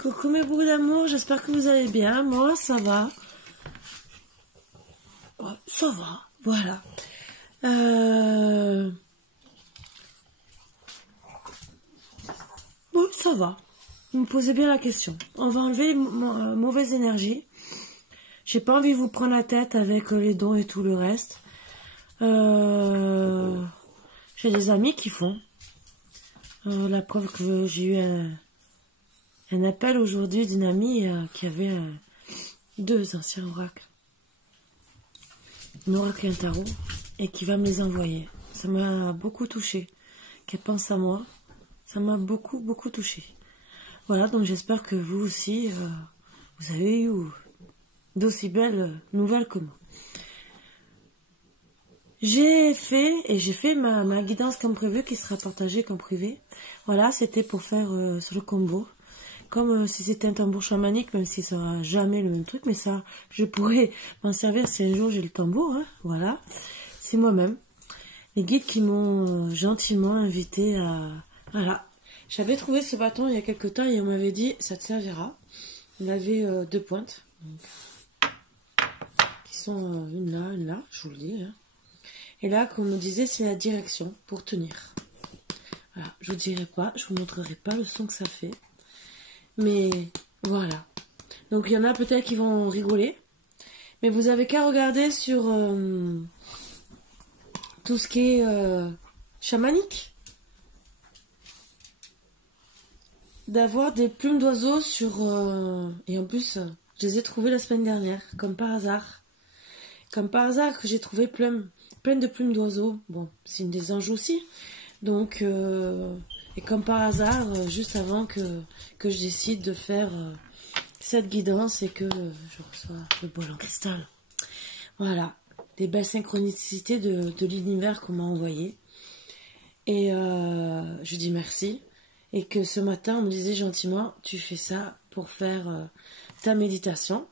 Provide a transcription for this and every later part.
Coucou mes bouts d'amour, j'espère que vous allez bien. Moi, ça va. Ouais, ça va, voilà. Bon, ça va. Vous me posez bien la question. On va enlever les mauvaises énergies. J'ai pas envie de vous prendre la tête avec les dons et tout le reste. J'ai des amis qui font. La preuve que j'ai eu un appel aujourd'hui d'une amie qui avait 2 anciens oracles. Un oracle et un tarot. Et qui va me les envoyer. Ça m'a beaucoup touchée. Qu'elle pense à moi. Ça m'a beaucoup touchée. Voilà, donc j'espère que vous aussi, vous avez eu d'aussi belles nouvelles que moi. J'ai fait ma guidance comme prévu qui sera partagée comme privé. Voilà, c'était pour faire sur le combo. Comme si c'était un tambour chamanique, même si ça sera jamais le même truc, mais ça, je pourrais m'en servir si un jour j'ai le tambour, hein, voilà. C'est moi-même. Les guides qui m'ont gentiment invité à... Voilà. J'avais trouvé ce bâton il y a quelques temps et on m'avait dit, ça te servira. Il avait 2 pointes. Donc, qui sont une là, je vous le dis. Hein. Et là, comme on me disait, c'est la direction pour tenir. Voilà, je vous dirai pas, je vous montrerai pas le son que ça fait. Mais voilà. Donc il y en a peut-être qui vont rigoler. Mais vous avez qu'à regarder sur tout ce qui est chamanique. D'avoir des plumes d'oiseaux sur... et en plus, je les ai trouvées la semaine dernière, comme par hasard. Comme par hasard que j'ai trouvé plein de plumes d'oiseaux. Bon, c'est une des anges aussi. Donc... et comme par hasard, juste avant que je décide de faire cette guidance et que je reçois le bol en cristal. Voilà, des belles synchronicités de l'univers qu'on m'a envoyé. Et je dis merci. Et que ce matin, on me disait gentiment, tu fais ça pour faire ta méditation,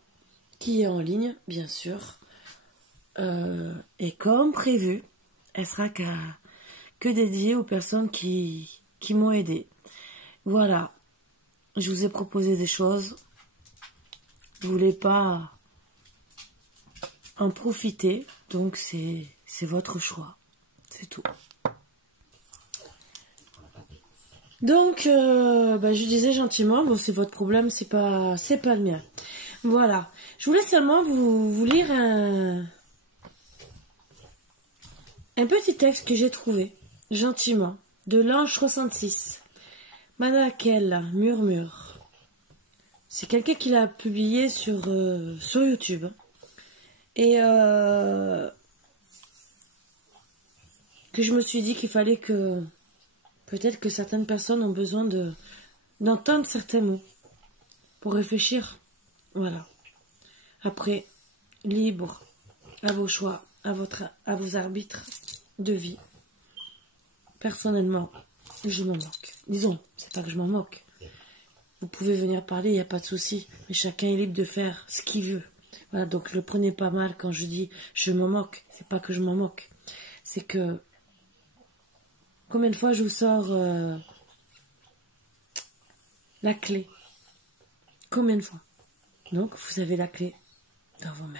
qui est en ligne, bien sûr. Et comme prévu, elle sera que dédiée aux personnes qui m'ont aidé. Voilà. Je vous ai proposé des choses. Vous voulez pas en profiter. Donc c'est votre choix. C'est tout. Donc je disais gentiment, bon c'est votre problème, c'est pas le mien. Voilà. Je voulais seulement vous lire un petit texte que j'ai trouvé gentiment. De l'ange 66. Manakel murmure. C'est quelqu'un qui l'a publié sur YouTube. Et que je me suis dit qu'il fallait que... Peut-être que certaines personnes ont besoin d'entendre certains mots. Pour réfléchir. Voilà. Après, libre à vos choix, à vos arbitres de vie. Personnellement, je m'en moque. Disons, c'est pas que je m'en moque. Vous pouvez venir parler, il n'y a pas de souci. Mais chacun est libre de faire ce qu'il veut. Voilà, donc le prenez pas mal quand je dis je m'en moque. C'est pas que je m'en moque. C'est que combien de fois je vous sors la clé? Combien de fois? Donc vous avez la clé dans vos mains.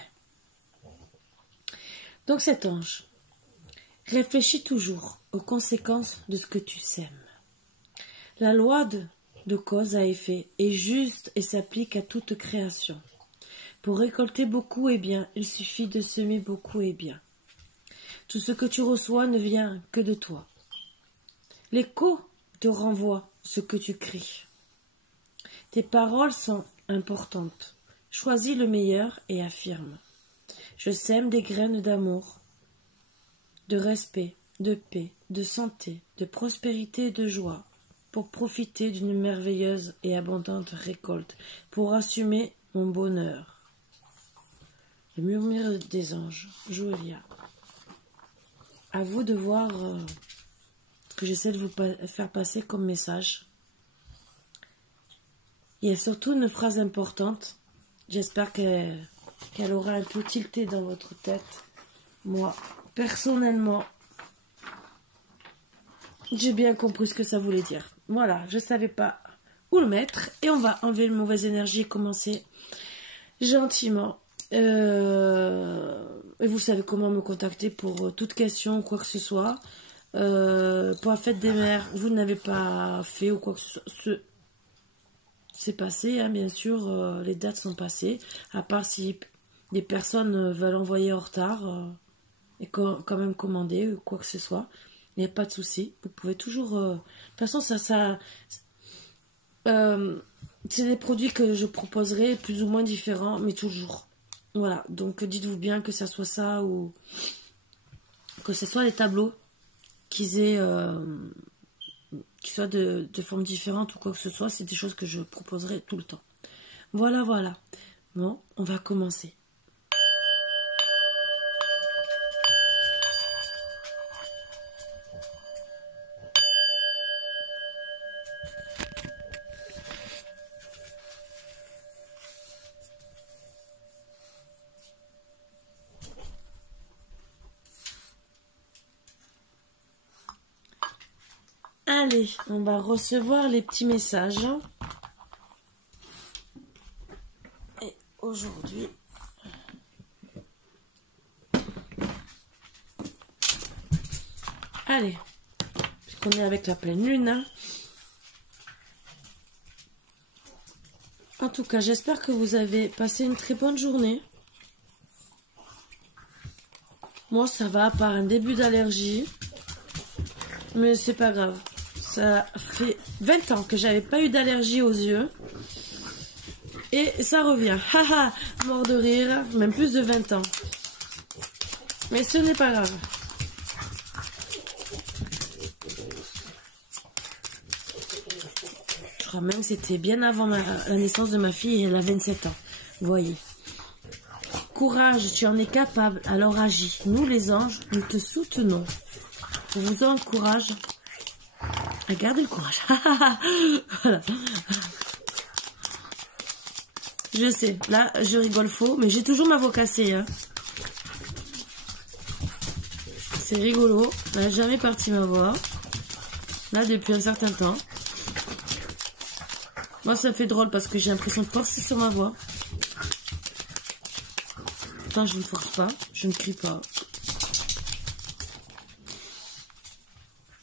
Donc cet ange, réfléchis toujours aux conséquences de ce que tu sèmes. La loi de cause à effet est juste et s'applique à toute création. Pour récolter beaucoup et bien, il suffit de semer beaucoup et bien. Tout ce que tu reçois ne vient que de toi. L'écho te renvoie ce que tu cries. Tes paroles sont importantes. Choisis le meilleur et affirme. Je sème des graines d'amour, de respect, de paix, de santé, de prospérité et de joie, pour profiter d'une merveilleuse et abondante récolte, pour assumer mon bonheur. Le murmure des anges, Joëlia. À vous de voir ce que j'essaie de vous faire passer comme message. Il y a surtout une phrase importante. J'espère qu'elle aura un peu tilté dans votre tête. Moi, personnellement, j'ai bien compris ce que ça voulait dire. Voilà, je ne savais pas où le mettre. Et on va enlever les mauvaises énergies et commencer gentiment. Et vous savez comment me contacter pour toute question ou quoi que ce soit. Pour la fête des mères, vous n'avez pas fait ou quoi que ce soit. C'est passé, hein, bien sûr, les dates sont passées. À part si des personnes veulent envoyer en retard et quand même commander ou quoi que ce soit. Il n'y a pas de souci. Vous pouvez toujours... de toute façon, c'est des produits que je proposerai plus ou moins différents, mais toujours. Voilà, donc dites-vous bien que ça soit ça ou que ce soit les tableaux qu'ils soient de formes différentes ou quoi que ce soit, c'est des choses que je proposerai tout le temps. Voilà, voilà. Bon, on va commencer. Allez, on va recevoir les petits messages. Et aujourd'hui... Allez, puisqu'on est avec la pleine lune. Hein. En tout cas, j'espère que vous avez passé une très bonne journée. Moi, ça va, à part un début d'allergie. Mais c'est pas grave. Ça fait 20 ans que j'avais pas eu d'allergie aux yeux. Et ça revient. Haha, mort de rire. Même plus de 20 ans. Mais ce n'est pas grave. Je crois même que c'était bien avant la naissance de ma fille et elle a 27 ans. Vous voyez. Courage, tu en es capable, alors agis. Nous les anges, nous te soutenons. Je vous encourage à garder le courage. Voilà. Je sais, là je rigole faux, mais j'ai toujours ma voix cassée. Hein. C'est rigolo, elle n'a jamais parti ma voix. Là depuis un certain temps. Moi ça me fait drôle parce que j'ai l'impression de forcer sur ma voix. Pourtant je ne force pas, je ne crie pas.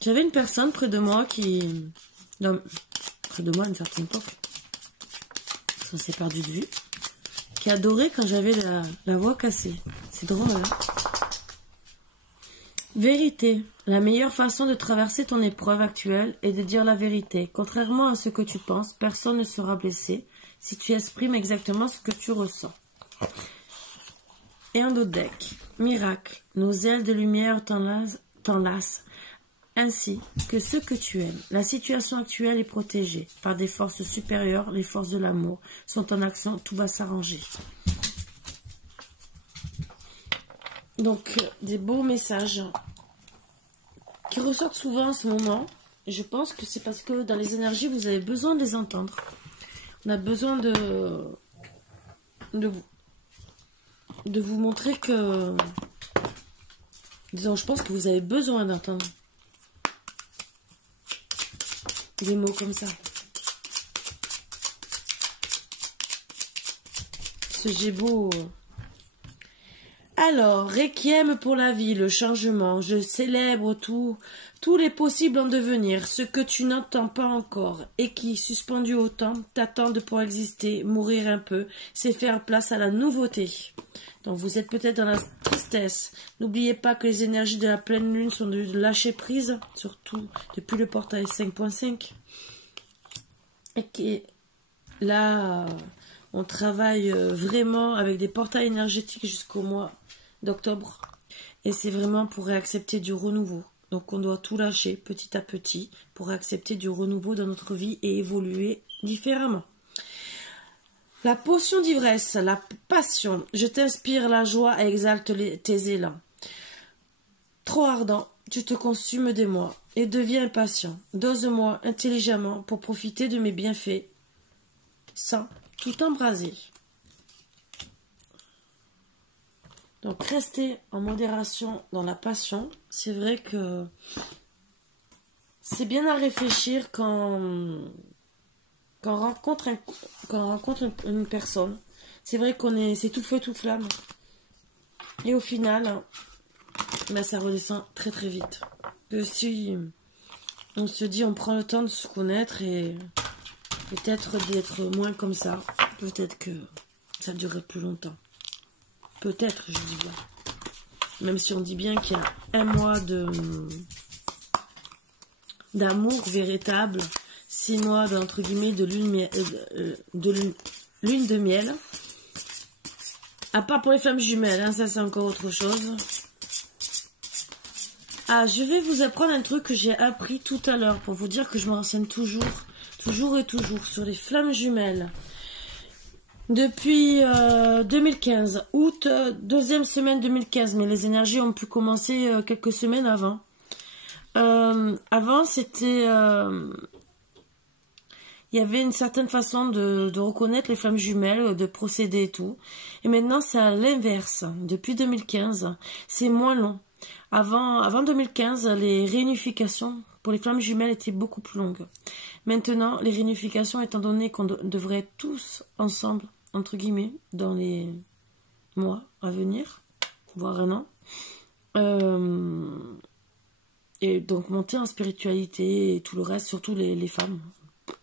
J'avais une personne près de moi qui... Non, près de moi à une certaine époque. On s'est perdu de vue. Qui adorait quand j'avais la voix cassée. C'est drôle, hein? Vérité. La meilleure façon de traverser ton épreuve actuelle est de dire la vérité. Contrairement à ce que tu penses, personne ne sera blessé si tu exprimes exactement ce que tu ressens. Et un autre deck. Miracle. Nos ailes de lumière t'enlacent ainsi que ce que tu aimes. La situation actuelle est protégée par des forces supérieures. Les forces de l'amour sont en action. Tout va s'arranger. Donc, des beaux messages qui ressortent souvent en ce moment. Et je pense que c'est parce que dans les énergies, vous avez besoin de les entendre. On a besoin de vous montrer que... Disons, je pense que vous avez besoin d'entendre des mots comme ça. Ce Gémeaux. Alors, Requiem pour la vie, le changement. Je célèbre tous les possibles en devenir. Ce que tu n'entends pas encore et qui, suspendu au temps, t'attendent pour exister, mourir un peu, c'est faire place à la nouveauté. Donc vous êtes peut-être dans la tristesse. N'oubliez pas que les énergies de la pleine lune sont de lâcher prise, surtout depuis le portail 5.5. Et que là, on travaille vraiment avec des portails énergétiques jusqu'au mois d'octobre. Et c'est vraiment pour accepter du renouveau. Donc on doit tout lâcher petit à petit pour accepter du renouveau dans notre vie et évoluer différemment. La potion d'ivresse, la passion. Je t'inspire la joie et exalte tes élans. Trop ardent, tu te consumes des moi et deviens impatient. Dose-moi intelligemment pour profiter de mes bienfaits sans tout embraser. Donc restez en modération dans la passion. C'est vrai que c'est bien à réfléchir quand quand on rencontre une personne, c'est vrai c'est tout feu, tout flamme. Et au final, ben, ça redescend très très vite. Que si on se dit, on prend le temps de se connaître et peut-être d'être moins comme ça, peut-être que ça durerait plus longtemps. Peut-être, je dis bien. Même si on dit bien qu'il y a un mois d'amour véritable, 6 mois d'entre guillemets de lune de miel. À part pour les flammes jumelles, hein, ça c'est encore autre chose. Ah, je vais vous apprendre un truc que j'ai appris tout à l'heure pour vous dire que je me renseigne toujours et toujours sur les flammes jumelles. Depuis 2015, août, deuxième semaine 2015, mais les énergies ont pu commencer quelques semaines avant. Avant, c'était... il y avait une certaine façon de reconnaître les flammes jumelles, de procéder et tout. Et maintenant, c'est à l'inverse. Depuis 2015, c'est moins long. Avant 2015, les réunifications pour les flammes jumelles étaient beaucoup plus longues. Maintenant, les réunifications, étant donné qu'on devrait être tous ensemble, entre guillemets, dans les mois à venir, voire un an, et donc monter en spiritualité et tout le reste, surtout les femmes.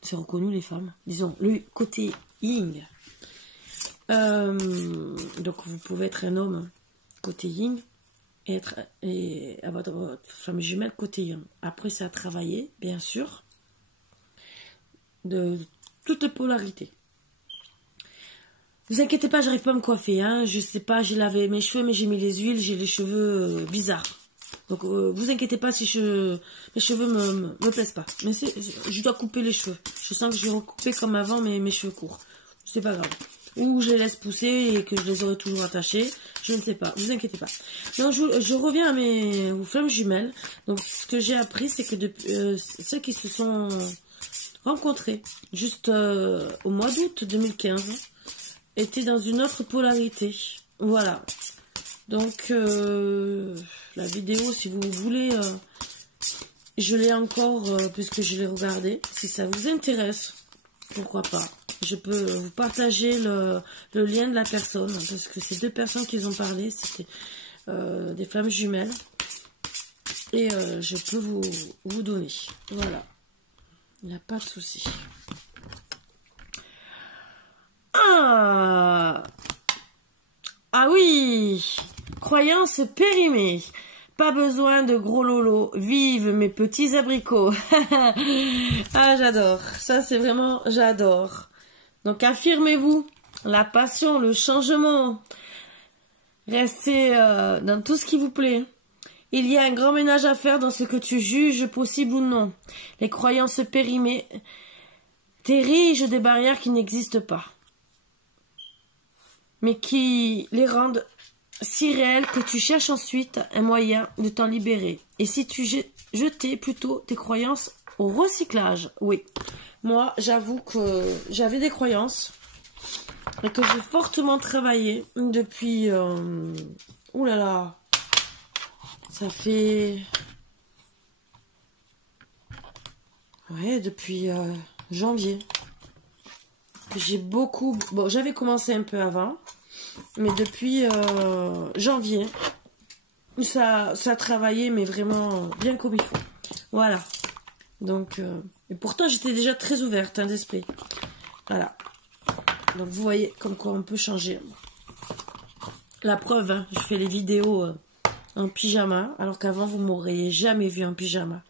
C'est reconnu les femmes. Disons, le côté yin. Donc vous pouvez être un homme côté yin et avoir votre femme jumelle côté yang. Après, c'est à travailler, bien sûr, de toutes les polarités. Vous inquiétez pas, j'arrive pas à me coiffer. Hein. Je sais pas, j'ai lavé mes cheveux, mais j'ai mis les huiles, j'ai les cheveux bizarres. Donc, vous inquiétez pas si mes cheveux me plaisent pas. Mais je dois couper les cheveux. Je sens que je vais recouper comme avant mes cheveux courts. C'est pas grave. Ou je les laisse pousser et que je les aurai toujours attachés. Je ne sais pas. Vous inquiétez pas. Donc, je reviens aux flammes jumelles. Donc, ce que j'ai appris, c'est que ceux qui se sont rencontrés juste au mois d'août 2015 étaient dans une autre polarité. Voilà. Donc, la vidéo, si vous voulez, je l'ai encore, puisque je l'ai regardée. Si ça vous intéresse, pourquoi pas. Je peux vous partager le lien de la personne, parce que ces deux personnes qui ont parlé, c'était des flammes jumelles. Et je peux vous donner. Voilà. Il n'y a pas de souci. Ah oui, croyance périmée. Pas besoin de gros lolos. Vive mes petits abricots. Ah, j'adore. Ça, c'est vraiment, j'adore. Donc, affirmez-vous. La passion, le changement. Restez dans tout ce qui vous plaît. Il y a un grand ménage à faire dans ce que tu juges possible ou non. Les croyances périmées t'érigent des barrières qui n'existent pas, mais qui les rendent si réelles que tu cherches ensuite un moyen de t'en libérer. Et si tu jetais plutôt tes croyances au recyclage. Oui, moi j'avoue que j'avais des croyances et que j'ai fortement travaillé depuis... ouh là là, ça fait... ouais, depuis janvier. J'ai beaucoup... Bon, j'avais commencé un peu avant, mais depuis janvier, ça a travaillé, mais vraiment bien comme il faut. Voilà. Donc, et pourtant, j'étais déjà très ouverte d'esprit. Voilà. Donc, vous voyez comme quoi on peut changer. La preuve, hein, je fais les vidéos en pyjama, alors qu'avant, vous m'auriez jamais vu en pyjama.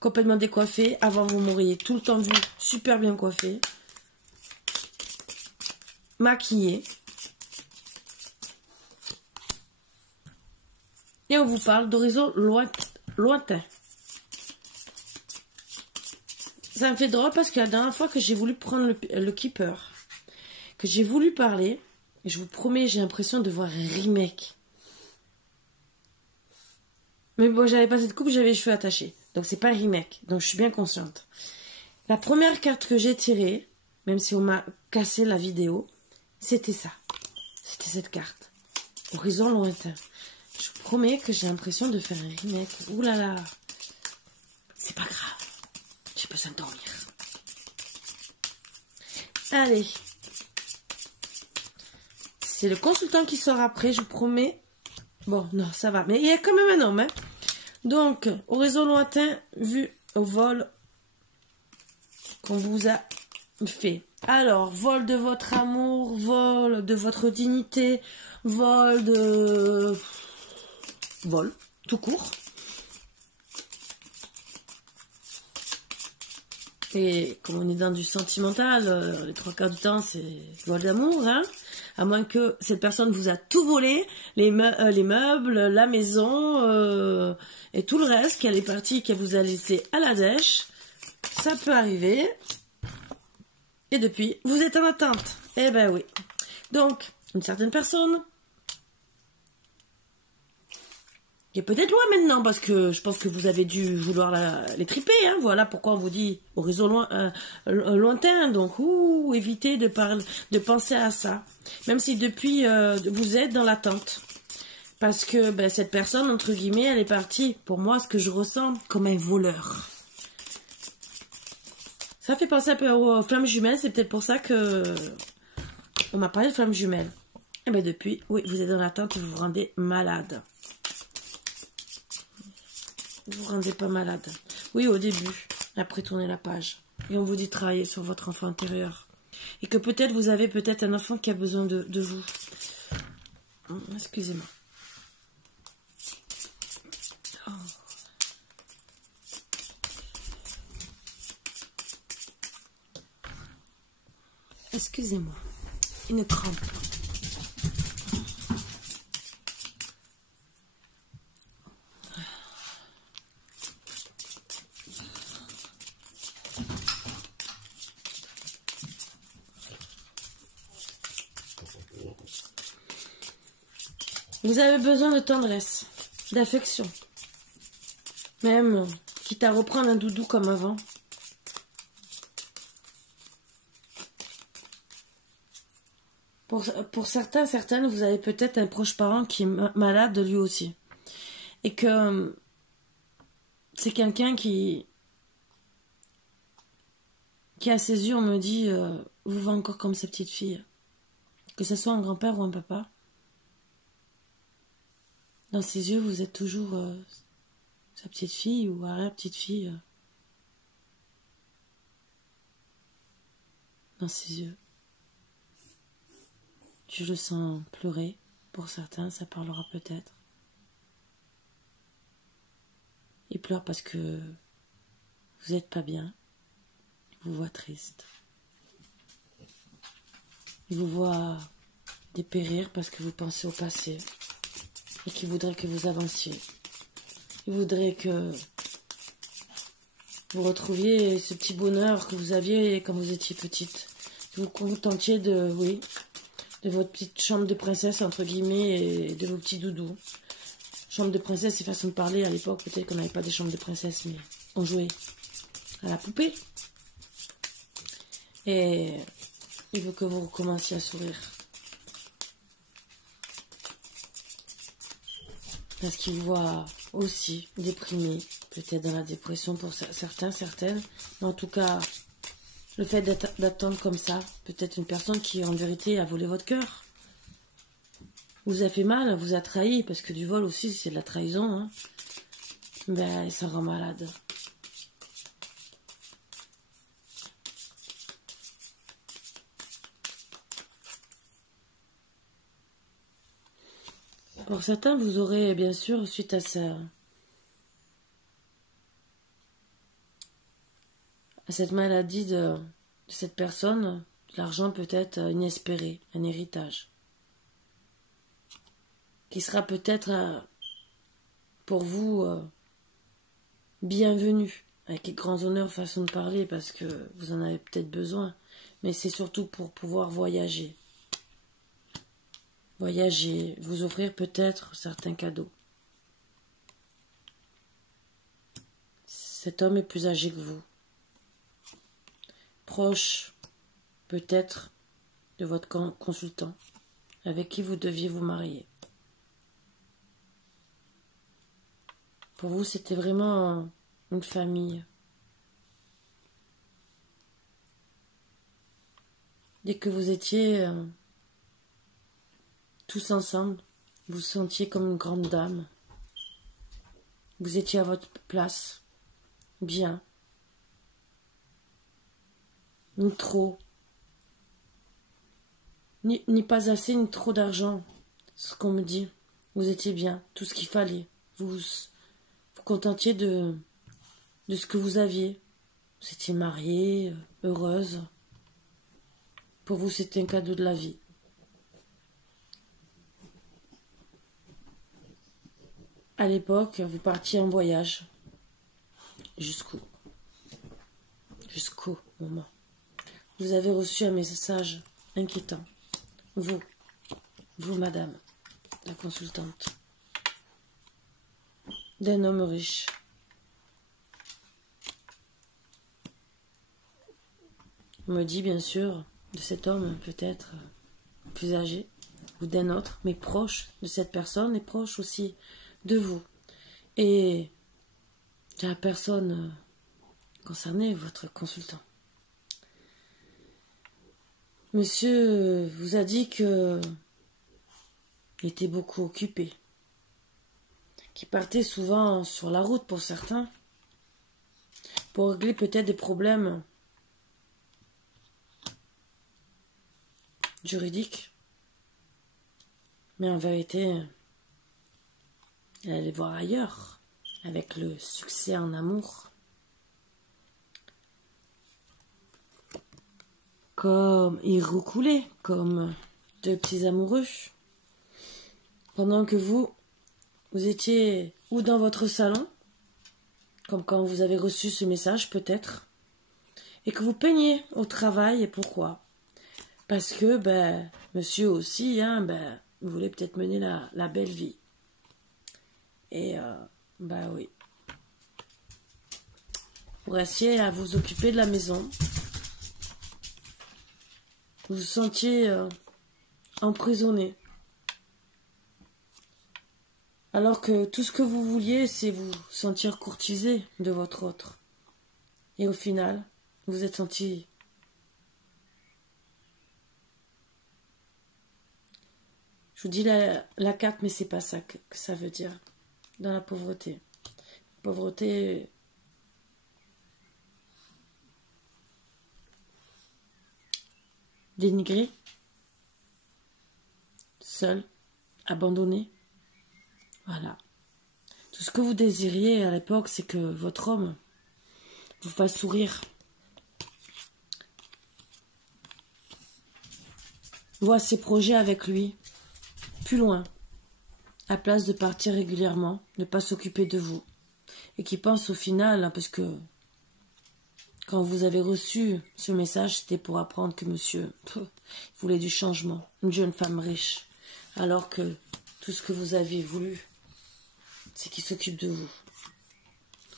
Complètement décoiffée. Avant, vous m'auriez tout le temps vu super bien coiffée. Maquillée. Et on vous parle d'horizons lointains. Ça me fait drôle parce que la dernière fois que j'ai voulu prendre le keeper, que j'ai voulu parler, et je vous promets, j'ai l'impression de voir un remake. Mais bon, j'avais pas cette coupe, j'avais les cheveux attachés. Donc c'est pas un remake, donc je suis bien consciente. La première carte que j'ai tirée, même si on m'a cassé la vidéo, c'était ça. C'était cette carte. Horizon lointain. Je vous promets que j'ai l'impression de faire un remake. Ouh là là. C'est pas grave. J'ai besoin de dormir. Allez. C'est le consultant qui sort après, je vous promets. Bon, non, ça va. Mais il y a quand même un homme. Hein. Donc, horizon lointain, vu au vol qu'on vous a fait. Alors, vol de votre amour, vol de votre dignité, vol de... Vol, tout court. Et comme on est dans du sentimental, les 3 quarts du temps, c'est vol d'amour, hein. À moins que cette personne vous a tout volé, les meubles, la maison, et tout le reste, qu'elle est partie, qu'elle vous a laissé à la dèche. Ça peut arriver. Et depuis, vous êtes en attente. Eh ben oui. Donc, une certaine personne qui est peut-être loin maintenant, parce que je pense que vous avez dû vouloir les triper. Hein. Voilà pourquoi on vous dit horizon lointain. Donc, évitez de penser à ça. Même si depuis, vous êtes dans l'attente. Parce que cette personne, entre guillemets, elle est partie, pour moi, ce que je ressens, comme un voleur. Ça fait penser un peu aux flammes jumelles. C'est peut-être pour ça que on m'a parlé de flammes jumelles. Et bien depuis, oui, vous êtes dans l'attente, vous vous rendez malade. Vous vous rendez pas malade. Oui, au début, après tourner la page. Et on vous dit travailler sur votre enfant intérieur. Et que peut-être vous avez peut-être un enfant qui a besoin de vous. Excusez-moi. Oh. Excusez-moi. Une crampe. Vous avez besoin de tendresse, d'affection. Même, quitte à reprendre un doudou comme avant. Pour certains, certaines, vous avez peut-être un proche parent qui est malade lui aussi. Et que c'est quelqu'un qui à ses yeux, on me dit, vous va encore comme ces petites filles. Que ce soit un grand-père ou un papa. Dans ses yeux, vous êtes toujours sa petite fille ou arrière-petite fille. Dans ses yeux. Je le sens pleurer. Pour certains, ça parlera peut-être. Il pleure parce que vous n'êtes pas bien. Il vous voit triste. Il vous voit dépérir parce que vous pensez au passé. Et qu'il voudrait que vous avanciez. Il voudrait que vous retrouviez ce petit bonheur que vous aviez quand vous étiez petite. Que vous contentiez de votre petite chambre de princesse, entre guillemets, et de vos petits doudous. Chambre de princesse, c'est façon de parler. À l'époque, peut-être qu'on n'avait pas des chambres de princesse, mais on jouait à la poupée. Et il veut que vous recommenciez à sourire. Parce qu'il vous voit aussi déprimé, peut-être dans la dépression pour certains, certaines. Mais en tout cas, le fait d'attendre comme ça, peut-être une personne qui en vérité a volé votre cœur. Vous a fait mal, vous a trahi, parce que du vol aussi c'est de la trahison. Hein. Ben, ça rend malade. Pour certains, vous aurez bien sûr, suite à cette maladie de cette personne, de l'argent peut-être inespéré, un héritage. Qui sera peut-être pour vous bienvenu, avec les grands honneurs, façon de parler, parce que vous en avez peut-être besoin, mais c'est surtout pour pouvoir voyager. Voyager, vous offrir peut-être certains cadeaux. Cet homme est plus âgé que vous. Proche, peut-être, de votre consultant, avec qui vous deviez vous marier. Pour vous, c'était vraiment une famille. dès que vous étiez tous ensemble, vous vous sentiez comme une grande dame. Vous étiez à votre place, bien, ni trop, ni pas assez, ni trop d'argent. C'est ce qu'on me dit. Vous étiez bien, tout ce qu'il fallait. Vous contentiez de ce que vous aviez. Vous étiez mariée, heureuse. Pour vous, c'était un cadeau de la vie. À l'époque, vous partiez en voyage. Jusqu'où moment. Vous avez reçu un message inquiétant. Vous, madame, la consultante, d'un homme riche. On me dit bien sûr de cet homme peut-être plus âgé, ou d'un autre, mais proche de cette personne et proche aussi de vous. Et de la personne concernée, votre consultant. Monsieur vous a dit que il était beaucoup occupé, qu'il partait souvent sur la route pour certains, pour régler peut-être des problèmes juridiques. Mais en vérité, il allait voir ailleurs, avec le succès en amour. Comme ils roucoulaient, comme deux petits amoureux. Pendant que vous étiez ou dans votre salon, comme quand vous avez reçu ce message peut-être, et que vous peignez au travail. Et pourquoi? Parce que, monsieur aussi, vous voulez peut-être mener la belle vie. Et, oui. Vous restiez à vous occuper de la maison. Vous vous sentiez emprisonné. Alors que tout ce que vous vouliez, c'est vous sentir courtisé de votre autre. Et au final, vous vous êtes senti... Je vous dis la carte, mais c'est pas ça que ça veut dire. Dans la pauvreté. Pauvreté... dénigré, seul, abandonné. Voilà. Tout ce que vous désiriez à l'époque, c'est que votre homme vous fasse sourire. Voit ses projets avec lui, plus loin, à place de partir régulièrement, ne pas s'occuper de vous. Et qui pense au final, parce que quand vous avez reçu ce message, c'était pour apprendre que monsieur voulait du changement, une jeune femme riche, alors que tout ce que vous aviez voulu, c'est qu'il s'occupe de vous.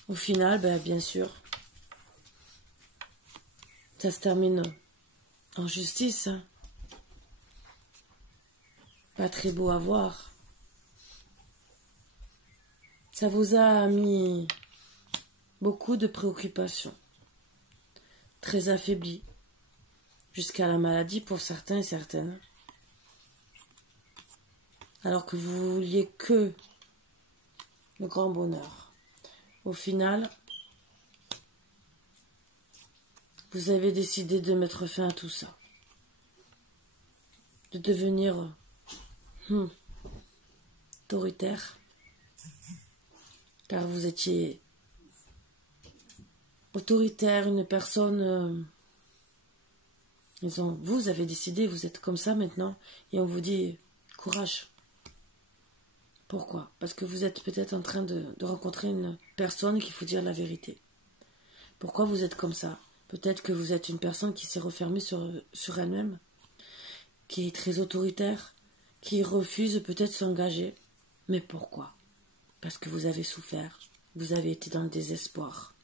Au final, bien sûr, ça se termine en justice. Pas très beau à voir. Ça vous a mis beaucoup de préoccupations. Très affaibli, jusqu'à la maladie pour certains et certaines. Alors que vous vouliez que le grand bonheur. Au final, vous avez décidé de mettre fin à tout ça. De devenir autoritaire. Car vous étiez autoritaire, une personne... vous avez décidé, vous êtes comme ça maintenant. Et on vous dit, courage. Pourquoi? Parce que vous êtes peut-être en train de rencontrer une personne qui faut dire la vérité. Pourquoi vous êtes comme ça? Peut-être que vous êtes une personne qui s'est refermée sur elle-même, qui est très autoritaire, qui refuse peut-être s'engager. Mais pourquoi? Parce que vous avez souffert, vous avez été dans le désespoir.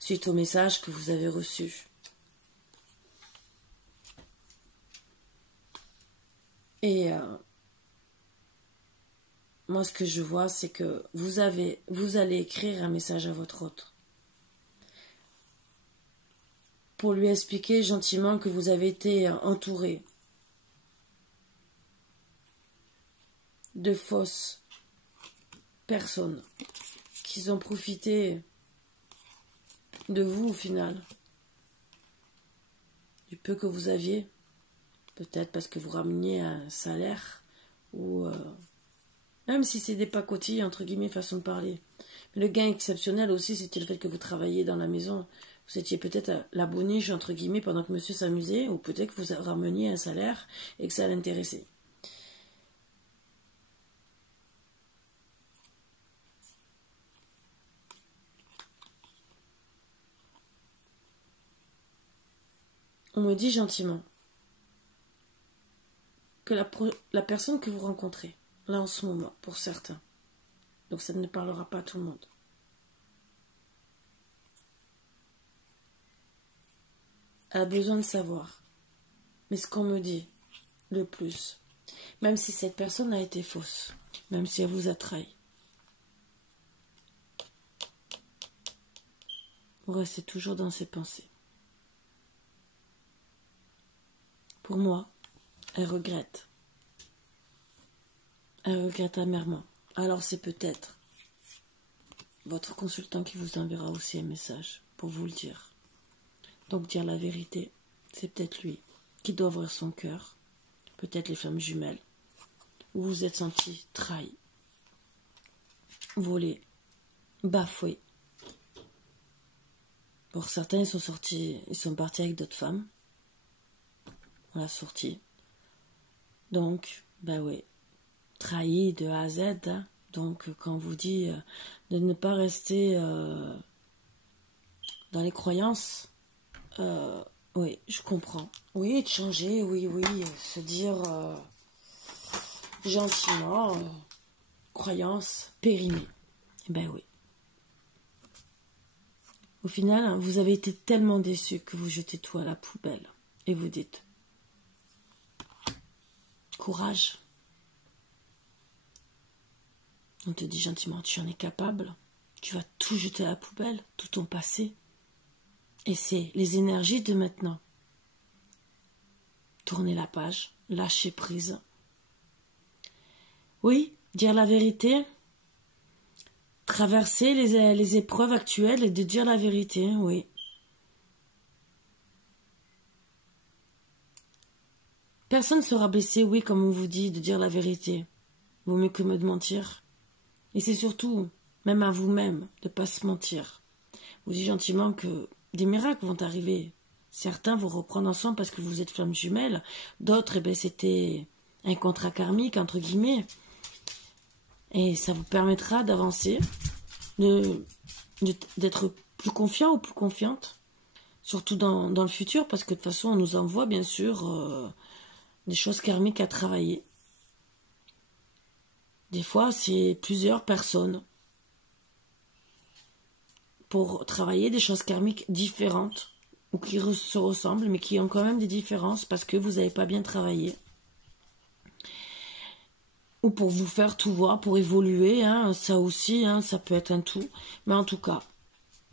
Suite au message que vous avez reçu. Et moi, ce que je vois, c'est que vous allez écrire un message à votre autre. pour lui expliquer gentiment que vous avez été entouré de fausses personnes qui ont profité de vous au final, du peu que vous aviez, peut-être parce que vous rameniez un salaire ou même si c'est des pacotilles entre guillemets façon de parler. Mais le gain exceptionnel aussi, c'était le fait que vous travailliez dans la maison. Vous étiez peut-être à la boniche entre guillemets pendant que monsieur s'amusait, ou peut-être que vous rameniez un salaire et que ça l'intéressait. On me dit gentiment que la personne que vous rencontrez, là en ce moment, pour certains, donc ça ne parlera pas à tout le monde, a besoin de savoir. Mais ce qu'on me dit le plus, même si cette personne a été fausse, même si elle vous a trahi, vous restez toujours dans ses pensées. Pour moi, elle regrette. Elle regrette amèrement. Alors c'est peut-être votre consultant qui vous enverra aussi un message pour vous le dire. Donc dire la vérité, c'est peut-être lui qui doit ouvrir son cœur. Peut-être les flammes jumelles. Où vous vous êtes senti trahi, volé, bafoué. Pour certains, ils sont partis avec d'autres femmes. On l'a sorti. Donc, ben oui, trahi de A à Z. Hein. Donc, quand on vous dit de ne pas rester dans les croyances, oui, je comprends. Oui, de changer, oui, se dire gentiment, croyance périmée. Ben oui. Au final, hein, vous avez été tellement déçu que vous jetez tout à la poubelle et vous dites courage. On te dit gentiment, tu en es capable, tu vas tout jeter à la poubelle, tout ton passé. Et c'est les énergies de maintenant. Tournez la page, lâchez prise. Oui, dire la vérité, traverser les épreuves actuelles et de dire la vérité, oui. Personne ne sera blessé, oui, comme on vous dit, de dire la vérité. Vaut mieux que de mentir. Et c'est surtout, même à vous-même, de ne pas se mentir. Vous dites gentiment que des miracles vont arriver. Certains vont reprendre ensemble parce que vous êtes flammes jumelles. D'autres, eh ben, c'était un contrat karmique, entre guillemets. Et ça vous permettra d'avancer, d'être plus confiant ou plus confiante. Surtout dans le futur, parce que de toute façon, on nous envoie, bien sûr, des choses karmiques à travailler. Des fois, c'est plusieurs personnes pour travailler des choses karmiques différentes ou qui se ressemblent, mais qui ont quand même des différences parce que vous n'avez pas bien travaillé. Ou pour vous faire tout voir, pour évoluer, hein, ça aussi, hein, ça peut être un tout. Mais en tout cas,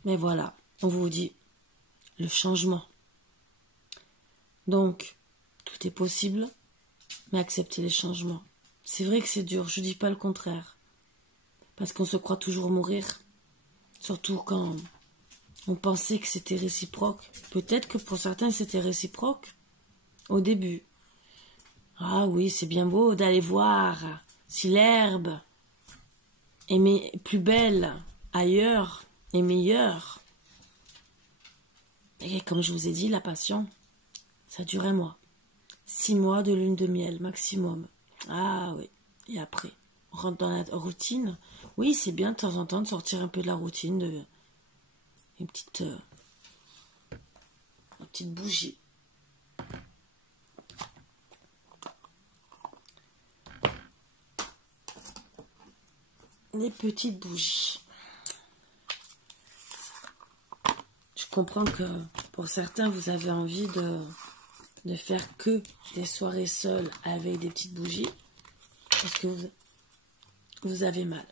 mais voilà, on vous dit le changement. Donc, tout est possible, mais acceptez les changements. C'est vrai que c'est dur, je ne dis pas le contraire. Parce qu'on se croit toujours mourir. Surtout quand on pensait que c'était réciproque. Peut-être que pour certains c'était réciproque. Au début. Ah oui, c'est bien beau d'aller voir si l'herbe est plus belle ailleurs et meilleure. Et comme je vous ai dit, la passion, ça dure un mois. 6 mois de lune de miel maximum. Ah oui, et après, on rentre dans la routine. Oui, c'est bien de temps en temps de sortir un peu de la routine, une petite bougie. Les petites bougies. Je comprends que pour certains, vous avez envie de faire que des soirées seules avec des petites bougies parce que vous avez mal.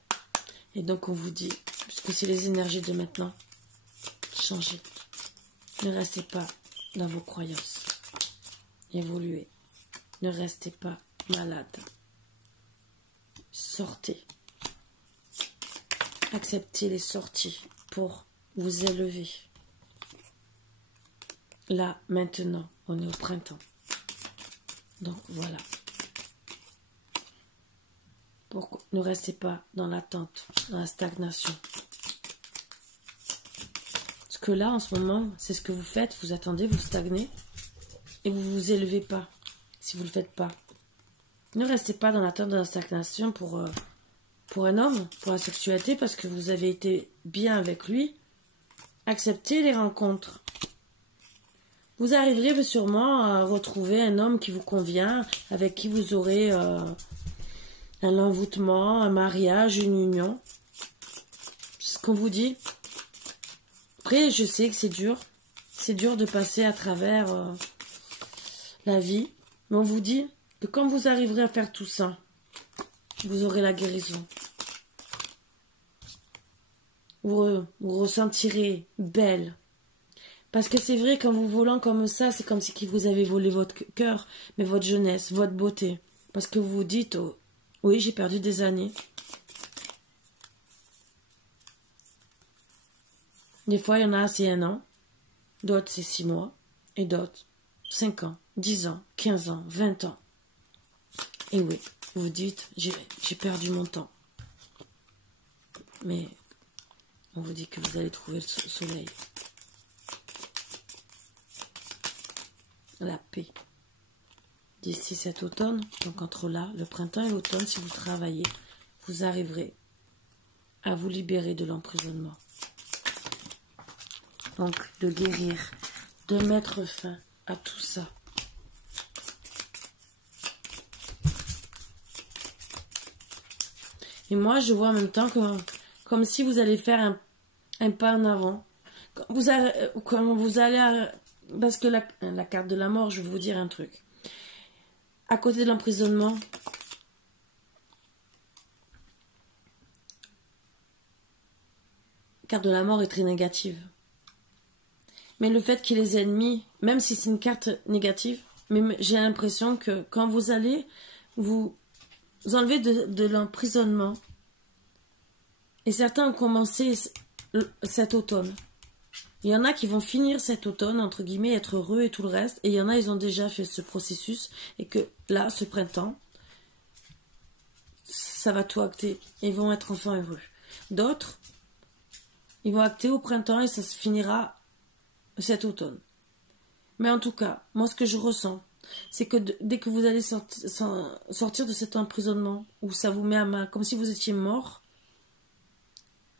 Et donc on vous dit, puisque c'est les énergies de maintenant, changez. Ne restez pas dans vos croyances. Évoluez. Ne restez pas malade. Sortez. Acceptez les sorties pour vous élever. Là, maintenant, on est au printemps. Donc voilà. Pourquoi ne restez pas dans l'attente, dans la stagnation. Parce que là, en ce moment, c'est ce que vous faites. Vous attendez, vous stagnez. Et vous ne vous élevez pas, si vous ne le faites pas. Ne restez pas dans l'attente de la stagnation pour un homme, pour la sexualité, parce que vous avez été bien avec lui. Acceptez les rencontres. Vous arriverez sûrement à retrouver un homme qui vous convient, avec qui vous aurez un envoûtement, un mariage, une union. C'est ce qu'on vous dit. Après, je sais que c'est dur. C'est dur de passer à travers la vie. Mais on vous dit que quand vous arriverez à faire tout ça, vous aurez la guérison. Vous ressentirez belle. Parce que c'est vrai, quand vous volant comme ça, c'est comme si vous avez volé votre cœur, mais votre jeunesse, votre beauté. Parce que vous vous dites, oh, oui, j'ai perdu des années. Des fois, il y en a, c'est 1 an. D'autres, c'est 6 mois. Et d'autres, 5 ans, 10 ans, 15 ans, 20 ans. Et oui, vous dites, j'ai perdu mon temps. Mais on vous dit que vous allez trouver le soleil. La paix. D'ici cet automne, donc entre là, le printemps et l'automne, si vous travaillez, vous arriverez à vous libérer de l'emprisonnement. Donc, de guérir, de mettre fin à tout ça. Et moi, je vois en même temps que, comme si vous allez faire un pas en avant. Quand vous allez parce que la carte de la mort, je vais vous dire un truc. À côté de l'emprisonnement, la carte de la mort est très négative. Mais le fait qu'il y ait les ennemis, même si c'est une carte négative, mais j'ai l'impression que quand vous allez vous enlever de l'emprisonnement, et certains ont commencé cet automne. Il y en a qui vont finir cet automne, entre guillemets, être heureux et tout le reste. Et il y en a, ils ont déjà fait ce processus. Et que là, ce printemps, ça va tout acter. Ils vont être enfin heureux. D'autres, ils vont acter au printemps et ça se finira cet automne. Mais en tout cas, moi, ce que je ressens, c'est que dès que vous allez sortir de cet emprisonnement, où ça vous met à mal, comme si vous étiez mort,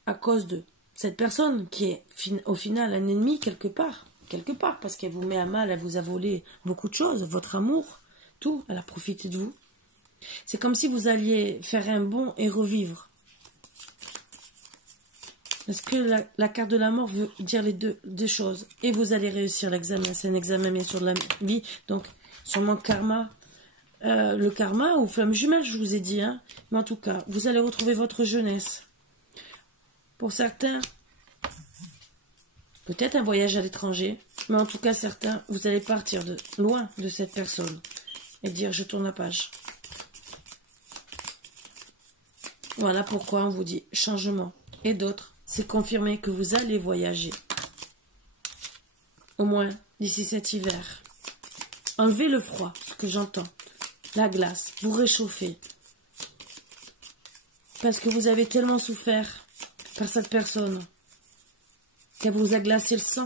à cause de cette personne qui est au final un ennemi quelque part, parce qu'elle vous met à mal, elle vous a volé beaucoup de choses, votre amour, tout, elle a profité de vous. C'est comme si vous alliez faire un bond et revivre. Est-ce que la carte de la mort veut dire les deux choses? Et vous allez réussir l'examen, c'est un examen bien sûr de la vie, donc sûrement karma, le karma ou flamme jumelle, je vous ai dit, hein. Mais en tout cas, vous allez retrouver votre jeunesse. Pour certains, peut-être un voyage à l'étranger, mais en tout cas certains, vous allez partir de loin de cette personne et dire je tourne la page. Voilà pourquoi on vous dit changement. Et d'autres, c'est confirmé que vous allez voyager. Au moins d'ici cet hiver. Enlevez le froid, ce que j'entends. La glace, vous réchauffez. Parce que vous avez tellement souffert par cette personne qu'elle vous a glacé le sang,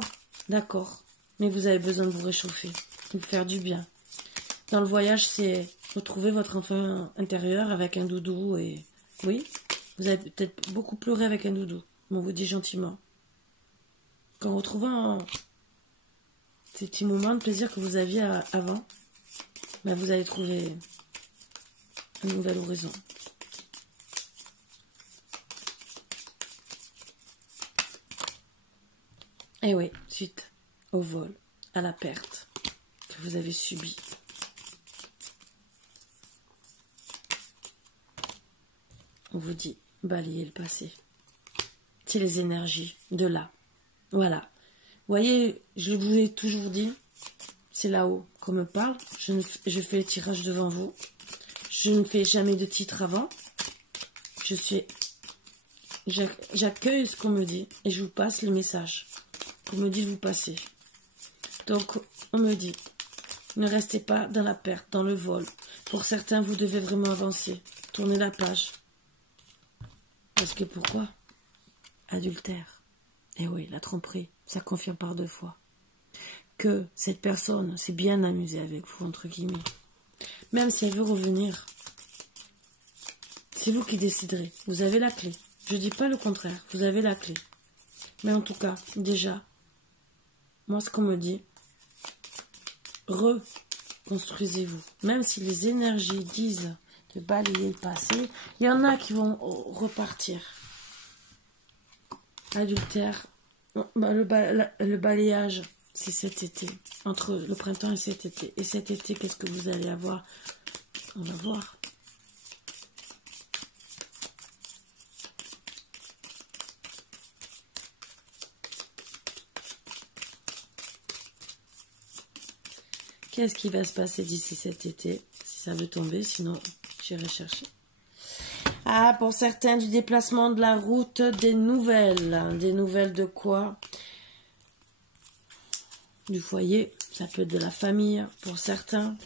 d'accord, mais vous avez besoin de vous réchauffer, de vous faire du bien. Dans le voyage, c'est retrouver votre enfant intérieur avec un doudou et oui, vous avez peut-être beaucoup pleuré avec un doudou, mais on vous dit gentiment qu'en retrouvant ces petits moments de plaisir que vous aviez avant, ben vous allez trouver un nouvel horizon. Et oui, suite au vol, à la perte que vous avez subie. On vous dit, balayez le passé. C'est les énergies de là. Voilà. Vous voyez, je vous ai toujours dit, c'est là-haut qu'on me parle. Je fais les tirages devant vous. Je ne fais jamais de titre avant. J'accueille ce qu'on me dit et je vous passe le message qu'on me dit de vous passer. Donc, on me dit, ne restez pas dans la perte, dans le vol. Pour certains, vous devez vraiment avancer. Tournez la page. Parce que pourquoi? Adultère. Et oui, la tromperie, ça confirme par 2 fois que cette personne s'est bien amusée avec vous, entre guillemets. Même si elle veut revenir, c'est vous qui déciderez. Vous avez la clé. Je dis pas le contraire, vous avez la clé. Mais en tout cas, déjà, moi ce qu'on me dit, reconstruisez-vous. Même si les énergies disent de balayer le passé, il y en a qui vont repartir. Adultère, le balayage, c'est cet été. Entre le printemps et cet été. Et cet été, qu'est-ce que vous allez avoir? On va voir. Qu'est-ce qui va se passer d'ici cet été? Si ça veut tomber, sinon j'irai chercher. Ah, pour certains, du déplacement de la route, des nouvelles. Des nouvelles de quoi? Du foyer, ça peut être de la famille pour certains.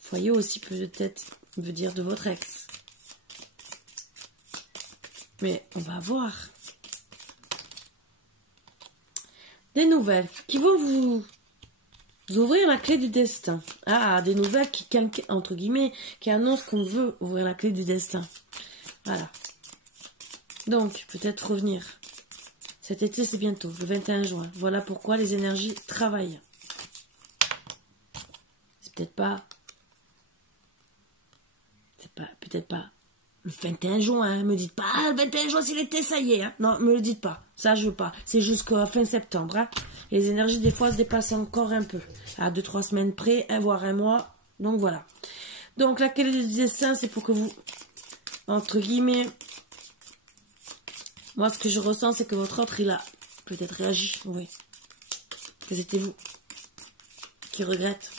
Foyer aussi peut-être veut dire de votre ex. Mais on va voir. Des nouvelles qui vont vous ouvrir la clé du destin. Ah, des nouvelles qui, entre guillemets, qui annoncent qu'on veut ouvrir la clé du destin. Voilà. Donc, peut-être revenir. Cet été, c'est bientôt, le 21 juin. Voilà pourquoi les énergies travaillent. C'est peut-être pas... peut-être pas le 21 juin, hein. Me dites pas, ah, le 21 juin, c'est l'été, ça y est. Hein. Non, me le dites pas. Ça, je veux pas. C'est jusqu'à fin septembre. Hein. Les énergies, des fois, se dépassent encore un peu. À 2-3 semaines près, voire un mois. Donc, voilà. Donc, la clé du destin, c'est pour que vous, entre guillemets, moi, ce que je ressens, c'est que votre autre, il a peut-être réagi. Oui. Que c'était vous qui regrette.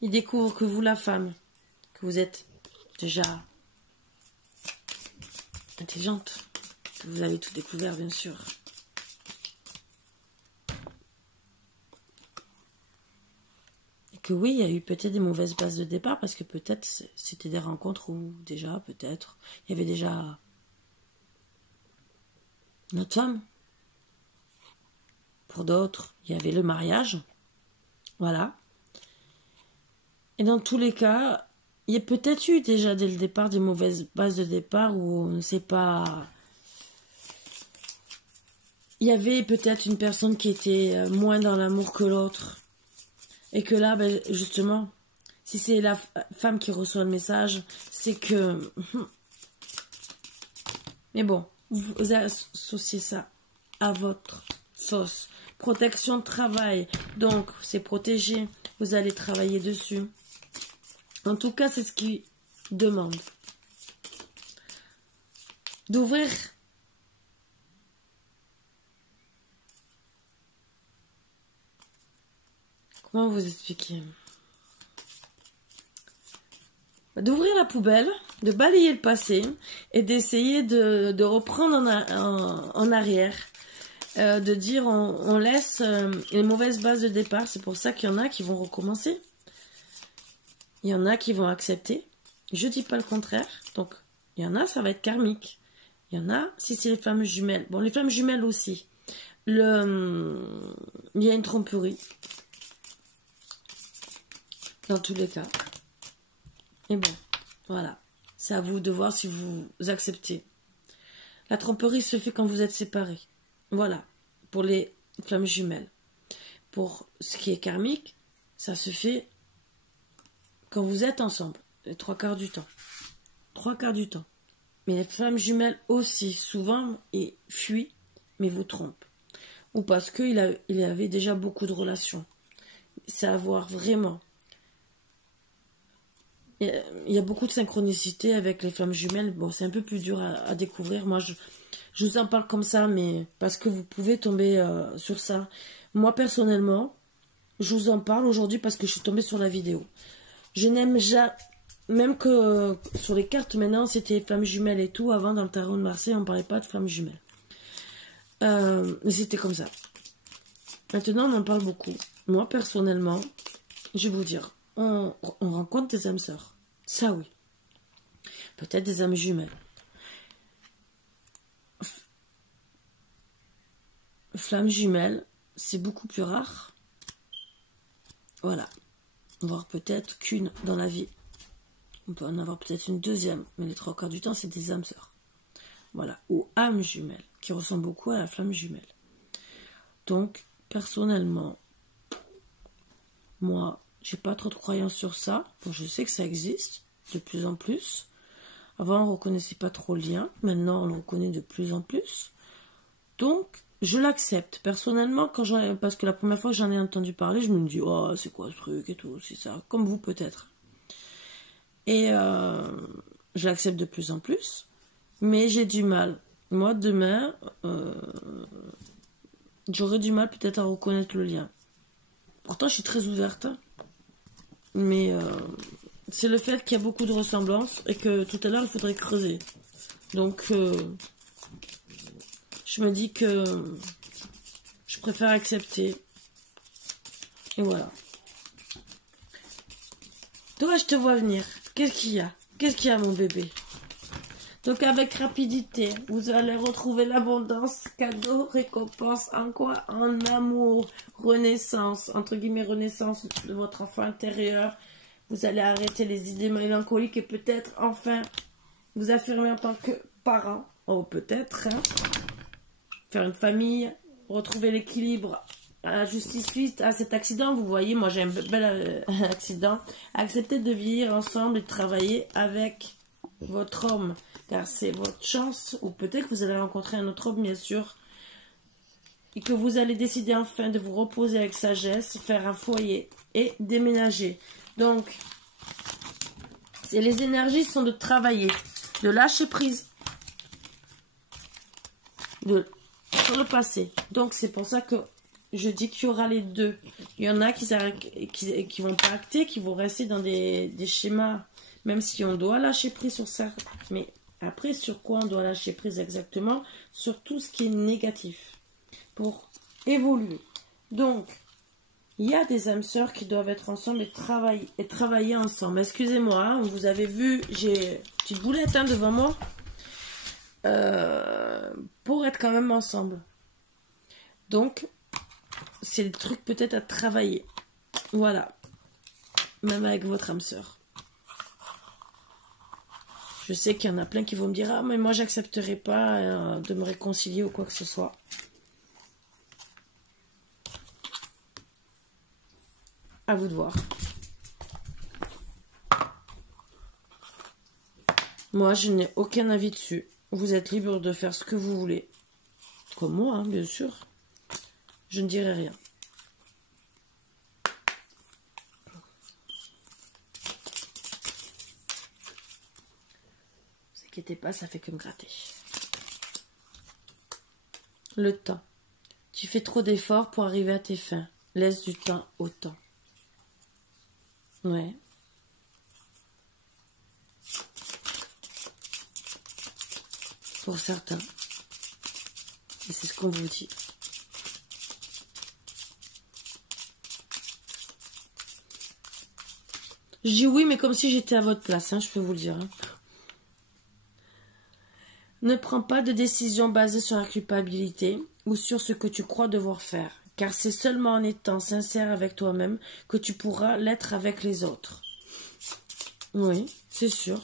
Il découvre que vous, la femme, que vous êtes déjà intelligente, que vous avez tout découvert, bien sûr. Et que oui, il y a eu peut-être des mauvaises bases de départ, parce que peut-être c'était des rencontres où déjà, peut-être, il y avait déjà notre femme. Pour d'autres, il y avait le mariage. Voilà. Et dans tous les cas, il y a peut-être eu déjà dès le départ des mauvaises bases de départ où on ne sait pas... Il y avait peut-être une personne qui était moins dans l'amour que l'autre. Et que là, ben, justement, si c'est la femme qui reçoit le message, c'est que... Mais bon, vous associez ça à votre sauce. Protection de travail, donc c'est protégé, vous allez travailler dessus. En tout cas, c'est ce qu'il demande. D'ouvrir comment vous expliquer? D'ouvrir la poubelle, de balayer le passé et d'essayer de reprendre en arrière. De dire on laisse les mauvaises bases de départ. C'est pour ça qu'il y en a qui vont recommencer. Il y en a qui vont accepter. Je dis pas le contraire. Donc, il y en a, ça va être karmique. Il y en a, si c'est les femmes jumelles. Bon, les femmes jumelles aussi. Il y a une tromperie. Dans tous les cas. Et bon, voilà. C'est à vous de voir si vous acceptez. La tromperie se fait quand vous êtes séparés. Voilà, pour les flammes jumelles. Pour ce qui est karmique, ça se fait quand vous êtes ensemble, les 3/4 du temps. 3/4 du temps. Mais les flammes jumelles aussi, souvent, ils fuient, mais vous trompent. Ou parce qu'il avait déjà beaucoup de relations. C'est à voir vraiment. Il y a beaucoup de synchronicité avec les flammes jumelles. Bon, c'est un peu plus dur à découvrir. Moi, je vous en parle comme ça, mais parce que vous pouvez tomber sur ça. Moi, personnellement, je vous en parle aujourd'hui parce que je suis tombée sur la vidéo. Je n'aime jamais... Même que sur les cartes, maintenant, c'était flammes jumelles et tout. Avant, dans le tarot de Marseille, on ne parlait pas de flammes jumelles. Mais c'était comme ça. Maintenant, on en parle beaucoup. Moi, personnellement, je vais vous dire, on rencontre des âmes sœurs. Ça, oui. Peut-être des âmes jumelles. Flammes jumelles, c'est beaucoup plus rare. Voilà. Voire peut-être qu'une dans la vie. On peut en avoir peut-être une deuxième, mais les 3/4 du temps, c'est des âmes sœurs. Voilà. Ou âmes jumelles, qui ressemblent beaucoup à la flamme jumelle. Donc, personnellement, moi, j'ai pas trop de croyance sur ça. Bon, je sais que ça existe de plus en plus. Avant, on ne reconnaissait pas trop le lien. Maintenant, on le reconnaît de plus en plus. Donc, je l'accepte. Personnellement, parce que la première fois que j'en ai entendu parler, je me dis, oh, c'est quoi ce truc et tout, c'est ça. Comme vous, peut-être. Et je l'accepte de plus en plus. Mais j'ai du mal. Moi, demain, j'aurais du mal peut-être à reconnaître le lien. Pourtant, je suis très ouverte. Mais c'est le fait qu'il y a beaucoup de ressemblances et que tout à l'heure, il faudrait creuser. Donc, je me dis que je préfère accepter. Et voilà. Toi, je te vois venir. Qu'est-ce qu'il y a? Qu'est-ce qu'il y a, mon bébé? Donc, avec rapidité, vous allez retrouver l'abondance, cadeau, récompense, en quoi? En amour, renaissance, entre guillemets, renaissance de votre enfant intérieur. Vous allez arrêter les idées mélancoliques et peut-être, enfin, vous affirmer en tant que parent. Oh, peut-être, hein. Faire une famille, retrouver l'équilibre à la justice suite à cet accident. Vous voyez, moi, j'ai un bel accident. Accepter de vivre ensemble et de travailler avec votre homme. Car c'est votre chance, ou peut-être que vous allez rencontrer un autre homme, bien sûr, et que vous allez décider enfin de vous reposer avec sagesse, faire un foyer et déménager. Donc, les énergies sont de travailler, de lâcher prise sur le passé. Donc, c'est pour ça que je dis qu'il y aura les deux. Il y en a qui vont pas acter, qui vont rester dans des schémas, même si on doit lâcher prise sur ça. Mais après, sur quoi on doit lâcher prise exactement? Sur tout ce qui est négatif pour évoluer. Donc, il y a des âmes sœurs qui doivent être ensemble et travailler ensemble. Excusez-moi, hein, vous avez vu, j'ai une petite boulette devant moi. Pour être quand même ensemble. Donc, c'est des trucs peut-être à travailler. Voilà. Même avec votre âme sœur. Je sais qu'il y en a plein qui vont me dire, ah, mais moi, j'accepterai pas de me réconcilier ou quoi que ce soit. À vous de voir. Moi, je n'ai aucun avis dessus. Vous êtes libre de faire ce que vous voulez. Comme moi, hein, bien sûr. Je ne dirai rien. Ne vous inquiétez pas, ça fait que me gratter. Le temps. Tu fais trop d'efforts pour arriver à tes fins. Laisse du temps au temps. Ouais. Pour certains. Et c'est ce qu'on vous dit. Je dis oui, mais comme si j'étais à votre place, hein, je peux vous le dire. Hein. Ne prends pas de décision basée sur la culpabilité ou sur ce que tu crois devoir faire, car c'est seulement en étant sincère avec toi-même que tu pourras l'être avec les autres. Oui, c'est sûr.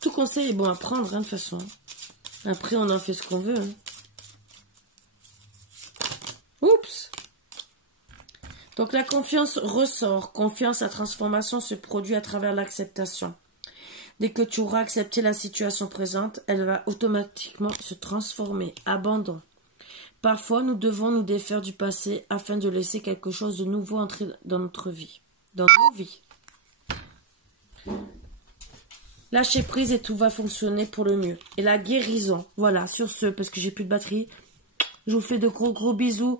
Tout conseil est bon à prendre, hein, de toute façon. Après, on en fait ce qu'on veut. Hein. Oups! Donc, la confiance ressort. Confiance, la transformation se produit à travers l'acceptation. Dès que tu auras accepté la situation présente, elle va automatiquement se transformer. Abandon. Parfois, nous devons nous défaire du passé afin de laisser quelque chose de nouveau entrer dans notre vie, dans nos vies. Lâchez prise et tout va fonctionner pour le mieux. Et la guérison, voilà, sur ce, parce que j'ai plus de batterie, je vous fais de gros bisous.